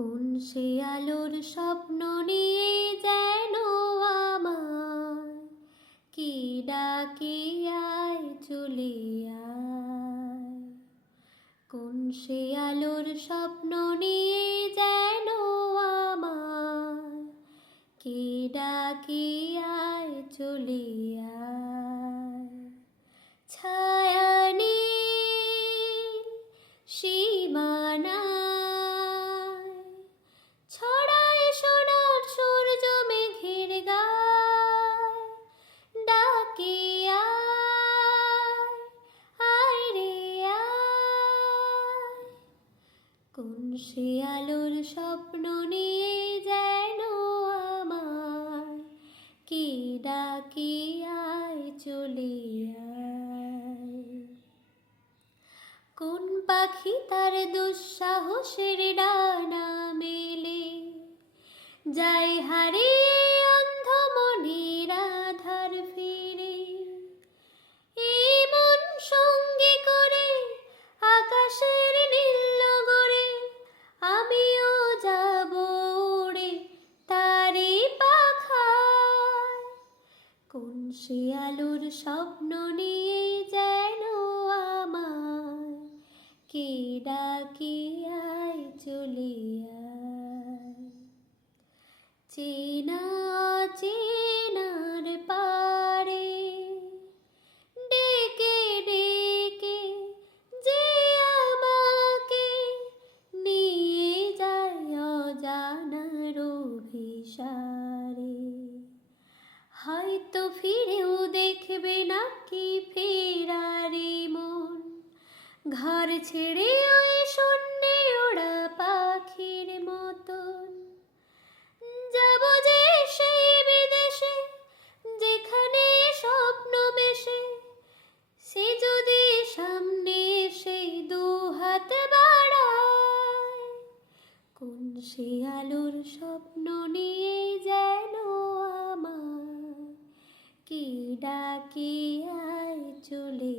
কোন সে আলোর স্বপ্ন নিয়ে যেন আমায় কি ডাকে আয় চলে আয়। কোন সে আলোর স্বপ্ন নিয়ে যেন আমায় কি ডাকে আয় চলে আয়। ছায়া নীল সীমানায় ছড়ায় সোনার সূর্য মেঘের গায়। ডাকে আয়, আয় রে আয়। কোন সে আলোর স্বপ্ন নিয়ে যেন আমায় কি ডাকে আয় চলে আয়। কোন পাখি তার দুঃসাহসের ডানা মেলে যায় হারিয়ে অন্ধ মনের আধার ফিরে। এই মন সঙ্গে করে আকাশের নীল নগরে আমিও যাব উড়ে তারি পাখায়। কোন সে আলোর স্বপ্ন নিয়ে যেন আমায় কি ডাকে আয় চলে আয়। চেনা অচেনার পারে ডেকে ডেকে যে আমাকে নিয়ে যায় অজানার অভিসারে। হয়তো ফিরেও দেখবে না কি ফেরারে মন, ঘর ছেড়ে ওই শূন্যে ওড়া পাখির মতন। যাব যে সেই বিদেশে যেখানে স্বপ্ন মেশে, সে যদি সামনে এসে দু হাত বাড়ায়। কোন সে আলোর স্বপ্ন নিয়ে যেন আমায় কি ডাকে আয় চলে